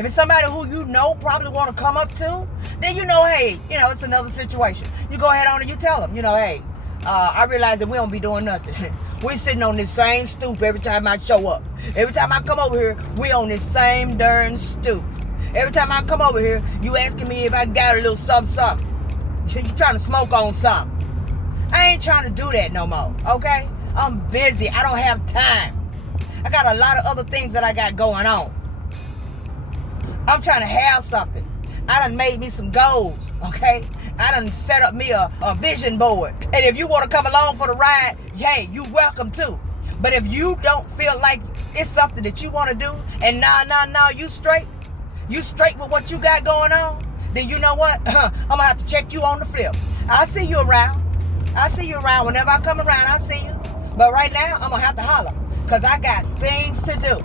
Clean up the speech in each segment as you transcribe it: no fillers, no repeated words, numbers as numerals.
If it's somebody who you know probably want to come up to, then hey, it's another situation. You go ahead on and you tell them, hey, I realize that we don't be doing nothing. We sitting on this same stoop every time I show up. Every time I come over here, we on this same darn stoop. Every time I come over here, you asking me if I got a little something. You trying to smoke on something. I ain't trying to do that no more, okay? I'm busy. I don't have time. I got a lot of other things that I got going on. I'm trying to have something. I done made me some goals, okay? I done set up me a vision board. And if you want to come along for the ride, hey, you welcome to. But if you don't feel like it's something that you want to do, and nah, you straight with what you got going on, then you know what? I'm going to have to check you on the flip. I'll see you around. Whenever I come around, I'll see you. But right now, I'm going to have to holler because I got things to do.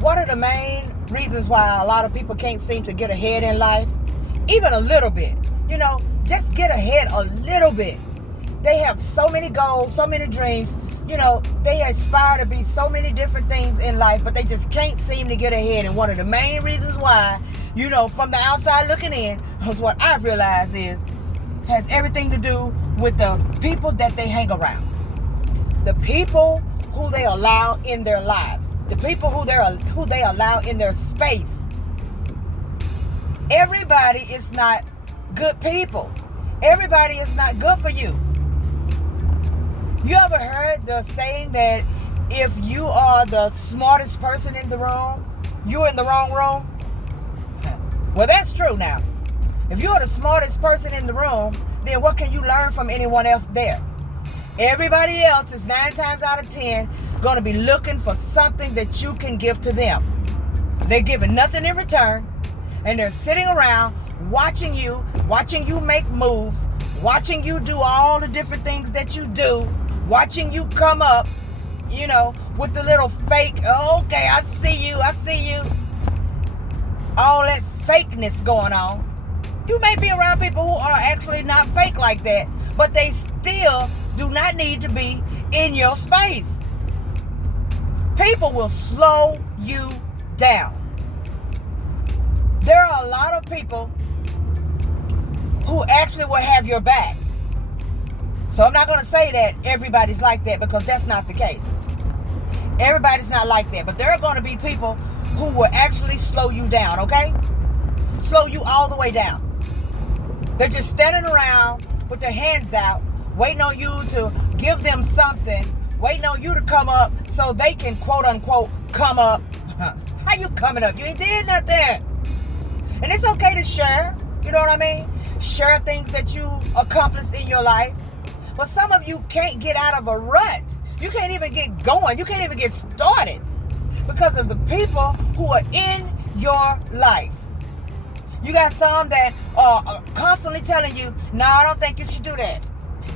One of the main reasons why a lot of people can't seem to get ahead in life, even a little bit, just get ahead a little bit. They have so many goals, so many dreams, they aspire to be so many different things in life, but they just can't seem to get ahead. And one of the main reasons why, from the outside looking in, is what I've realized has everything to do with the people that they hang around. The people who they allow in their lives. The people who they allow in their space. Everybody is not good people. Everybody is not good for you. You ever heard the saying that if you are the smartest person in the room, you're in the wrong room? Well, that's true now. If you're the smartest person in the room, then what can you learn from anyone else there? Everybody else is 9 times out of 10 going to be looking for something that you can give to them. They're giving nothing in return, and they're sitting around watching you make moves, watching you do all the different things that you do, watching you come up, with the little fake, okay, I see you. All that fakeness going on. You may be around people who are actually not fake like that, but they still do not need to be in your space. People will slow you down. There are a lot of people who actually will have your back. So I'm not going to say that everybody's like that, because that's not the case. Everybody's not like that. But there are going to be people who will actually slow you down, okay? Slow you all the way down. They're just standing around with their hands out, waiting on you to give them something, waiting on you to come up so they can, quote unquote, come up. How you coming up? You ain't did nothing. And it's okay to share, you know what I mean? Share things that you accomplished in your life. But some of you can't get out of a rut. You can't even get going. You can't even get started because of the people who are in your life. You got some that are constantly telling you, no, I don't think you should do that.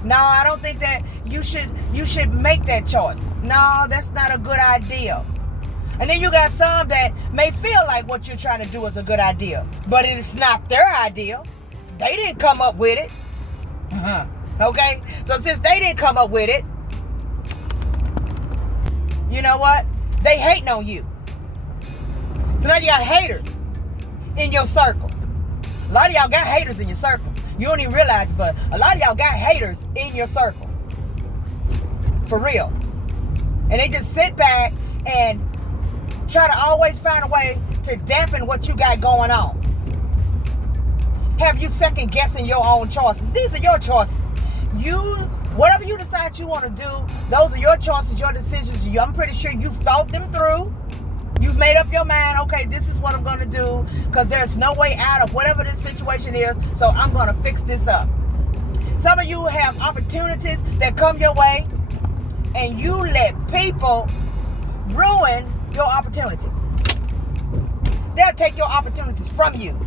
No, I don't think that you should make that choice. No, that's not a good idea. And then you got some that may feel like what you're trying to do is a good idea, but it is not their idea. They didn't come up with it. Okay? So since they didn't come up with it, you know what? They hating on you. So now you got haters in your circle. A lot of y'all got haters in your circle. You don't even realize it, but a lot of y'all got haters in your circle. For real. And they just sit back and try to always find a way to dampen what you got going on. Have you second guessing your own choices. These are your choices. Whatever you decide you want to do, those are your choices, your decisions. I'm pretty sure you've thought them through. You've made up your mind, okay, this is what I'm going to do because there's no way out of whatever this situation is, so I'm going to fix this up. Some of you have opportunities that come your way, and you let people ruin your opportunity. They'll take your opportunities from you.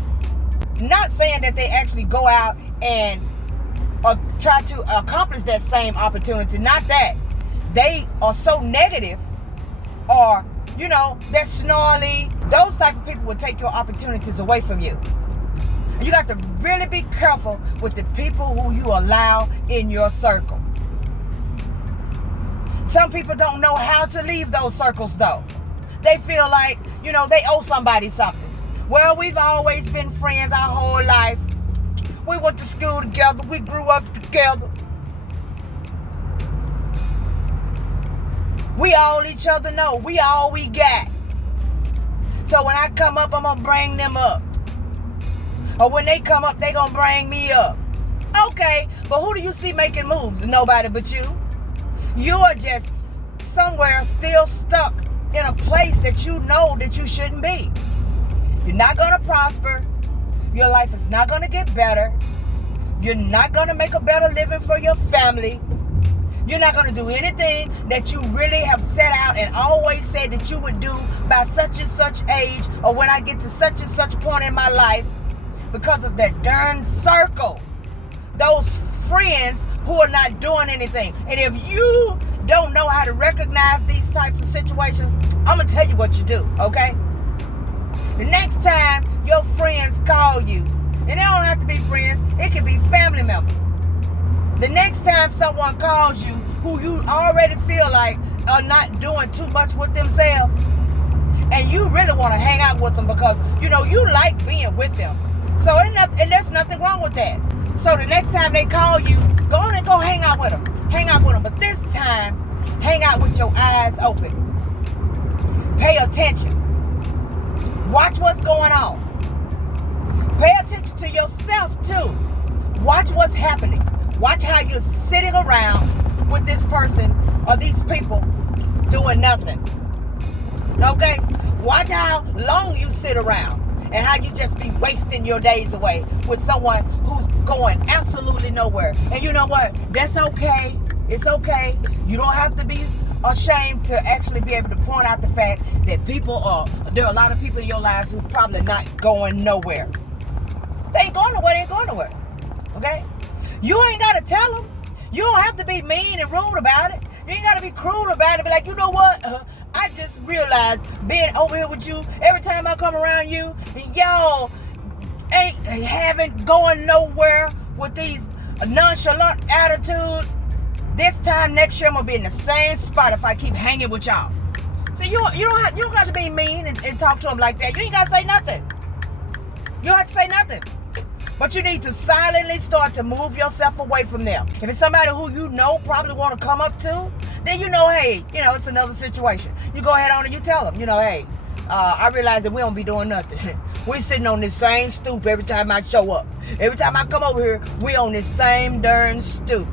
Not saying that they actually go out and try to accomplish that same opportunity. Not that. They are so negative, or they're snarly. Those type of people will take your opportunities away from you. You got to really be careful with the people who you allow in your circle. Some people don't know how to leave those circles though. They feel like, they owe somebody something. Well, we've always been friends our whole life. We went to school together. We grew up together. We all each other know. We all we got. So when I come up, I'm going to bring them up. Or when they come up, they going to bring me up. Okay, but who do you see making moves? Nobody but you. You are just somewhere still stuck in a place that you know that you shouldn't be. You're not going to prosper. Your life is not going to get better. You're not going to make a better living for your family. You're not going to do anything that you really have set out and always said that you would do by such and such age or when I get to such and such point in my life because of that darn circle. Those friends who are not doing anything. And if you don't know how to recognize these types of situations, I'm going to tell you what you do, okay? The next time your friends call you, and they don't have to be friends, it could be family members. The next time someone calls you who you already feel like are not doing too much with themselves, and you really want to hang out with them because, you like being with them. So, and there's nothing wrong with that. So the next time they call you, go on and go hang out with them. Hang out with them. But this time, hang out with your eyes open. Pay attention. Watch what's going on. Pay attention to yourself too. Watch what's happening. Watch how you're sitting around with this person or these people doing nothing. Okay? Watch how long you sit around and how you just be wasting your days away with someone who's going absolutely nowhere. And you know what? That's okay. It's okay. You don't have to be ashamed to actually be able to point out the fact that there are a lot of people in your lives who probably not going nowhere. They ain't going nowhere. They ain't going nowhere. Okay? You ain't got to tell them. You don't have to be mean and rude about it. You ain't got to be cruel about it. Be like, you know what? I just realized being over here with you, every time I come around you, y'all haven't going nowhere with these nonchalant attitudes. This time next year I'm gonna be in the same spot if I keep hanging with y'all. See, you don't have to be mean and talk to them like that. You ain't gotta say nothing. You don't have to say nothing. But you need to silently start to move yourself away from them. If it's somebody who you know probably want to come up to, then hey, it's another situation. You go ahead on and you tell them, hey, I realize that we don't be doing nothing. We sitting on this same stoop every time I show up. Every time I come over here, we on this same darn stoop.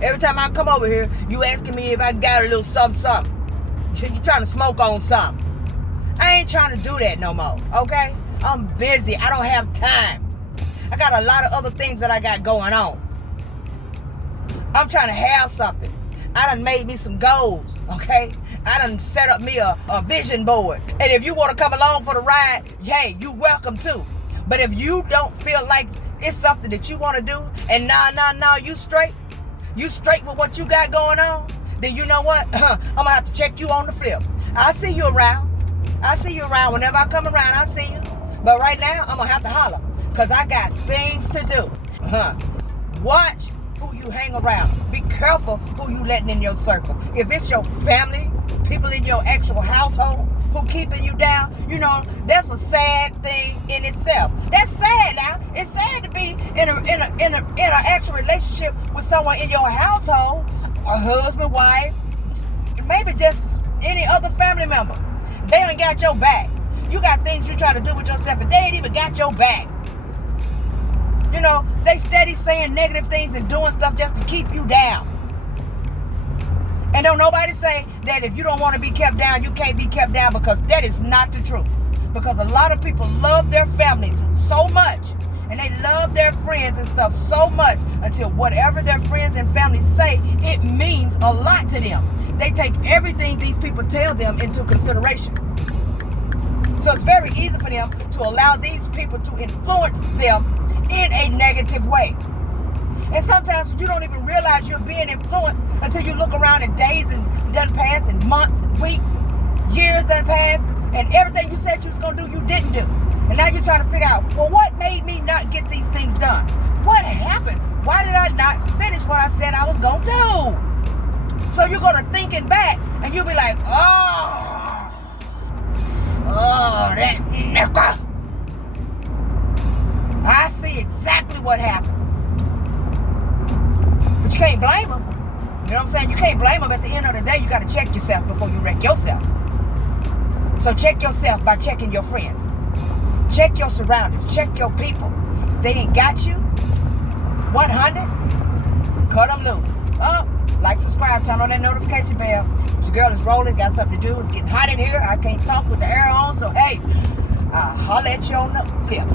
Every time I come over here, you asking me if I got a little something. You trying to smoke on something. I ain't trying to do that no more, okay? I'm busy. I don't have time. I got a lot of other things that I got going on. I'm trying to have something. I done made me some goals, okay? I done set up me a vision board. And if you want to come along for the ride, hey, you welcome to. But if you don't feel like it's something that you want to do, and nah, you straight with what you got going on, then you know what? I'm going to have to check you on the flip. I'll see you around. Whenever I come around, I'll see you. But right now, I'm going to have to holler. Because I got things to do. Watch who you hang around. Be careful who you letting in your circle. If it's your family, people in your actual household who keeping you down, that's a sad thing in itself. That's sad now. It's sad to be in an actual relationship with someone in your household, a husband, wife, maybe just any other family member. They ain't got your back. You got things you try to do with yourself and they ain't even got your back. They steady saying negative things and doing stuff just to keep you down. And don't nobody say that if you don't want to be kept down, you can't be kept down, because that is not the truth. Because a lot of people love their families so much, and they love their friends and stuff so much, until whatever their friends and family say, it means a lot to them. They take everything these people tell them into consideration. So it's very easy for them to allow these people to influence them in a negative way. And sometimes you don't even realize you're being influenced until you look around and days and done passed and months and weeks, years done passed, and everything you said you was going to do, you didn't do. And now you're trying to figure out, well, what made me not get these things done? What happened? Why did I not finish what I said I was going to do? So you're going to thinking back, and you'll be like, oh, that nigga. I see exactly what happened. But you can't blame them. You know what I'm saying? You can't blame them. At the end of the day, you got to check yourself before you wreck yourself. So check yourself by checking your friends. Check your surroundings. Check your people. If they ain't got you, 100, cut them loose. Oh, like, subscribe, turn on that notification bell. Your girl is rolling, got something to do. It's getting hot in here. I can't talk with the air on, so hey, I'll holler at you on the flip.